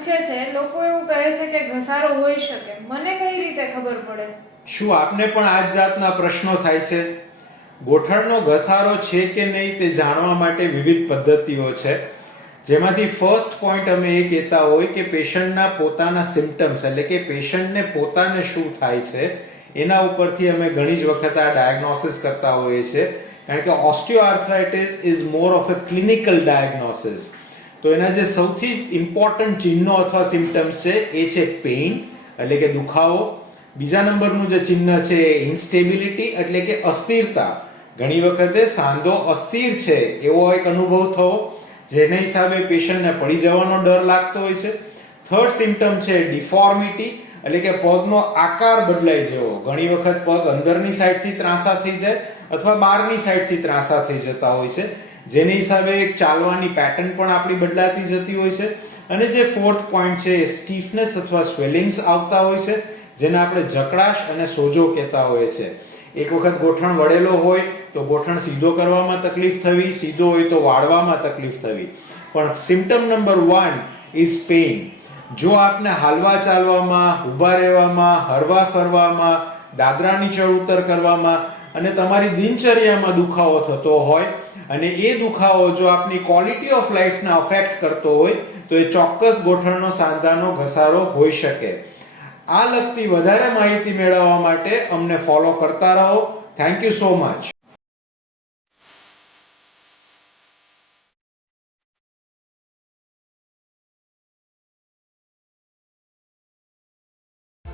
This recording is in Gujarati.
દુખે છે, લોકો એવું કહે છે કે ઘસારો હોઈ શકે, મને કઈ રીતે ખબર પડે? શું આપને પણ આ જ જાતના પ્રશ્નો થાય છે? ગોઠણનો ઘસારો છે કે નહીં તે જાણવા માટે વિવિધ પદ્ધતિઓ છે, જેમાંથી ફર્સ્ટ પોઈન્ટ અમે એ કહેતા હોય કે પેશન્ટના પોતાના સિમ્પટમ્સ એટલે કે પેશન્ટને પોતાને શું થાય છે એના ઉપરથી અમે ઘણી જ વખત આ ડાયગ્નોસિસ કરતા હોઈએ છીએ, કારણ કે osteoarthritis is more of a clinical diagnosis. તો એના જે સૌથી ઇમ્પોર્ટન્ટ ચિહ્નો અથવા સિમ્પટમ્સ છે એ છે પેઇન એટલે કે દુખાવો. બીજા નંબરનું જે ચિહ્ન છે એ ઇન્સ્ટેબિલિટી એટલે કે અસ્થિરતા. ઘણી વખતે સાંધો અસ્થિર છે એવો એક અનુભવ થવો, જેના હિસાબે પેશન્ટને પડી જવાનો ડર લાગતો હોય છે. થર્ડ સિમ્પટમ છે ડિફોર્મિટી એટલે કે પગનો આકાર બદલાઈ જવો. ઘણી વખત પગ અંદરની સાઈડથી ત્રાંસા થઈ જાય અથવા બહારની સાઈડથી ત્રાંસા થઈ જતા હોય છે, જેની હિસાબે એક ચાલવાની પેટર્ન પણ આપણી બદલાતી જતી હોય છે. અને જે ફોર્થ પોઈન્ટ છે એ સ્ટીફનેસ અથવા સ્વેલિંગ્સ આવતા હોય છે, જેને આપણે જકડાશ અને સોજો કહેતા હોય છે. એક વખત ગોઠણ વળેલો હોય તો ગોઠણ સીધો કરવામાં તકલીફ થવી, સીધો હોય તો વાળવામાં તકલીફ થવી. પણ સિમ્પટમ નંબર 1 ઇઝ પેઇન. જો આપને હાલવા ચાલવામાં, ઊભા રહેવામાં, હરવા ફરવામાં, દાદરા નીચે ઉતર કરવામાં અને તમારી દિનચર્યામાં દુખાવો થતો હોય અને એ દુખાવો જો આપની ક્વોલિટી ઓફ લાઈફને અફેક્ટ કરતો હોય તો એ ચોક્કસ ગોઠણનો સાંધાનો ઘસારો હોઈ શકે. આ લગતી વધારે માહિતી મેળવવા માટે અમને ફોલો કરતા રહો. Thank you so much.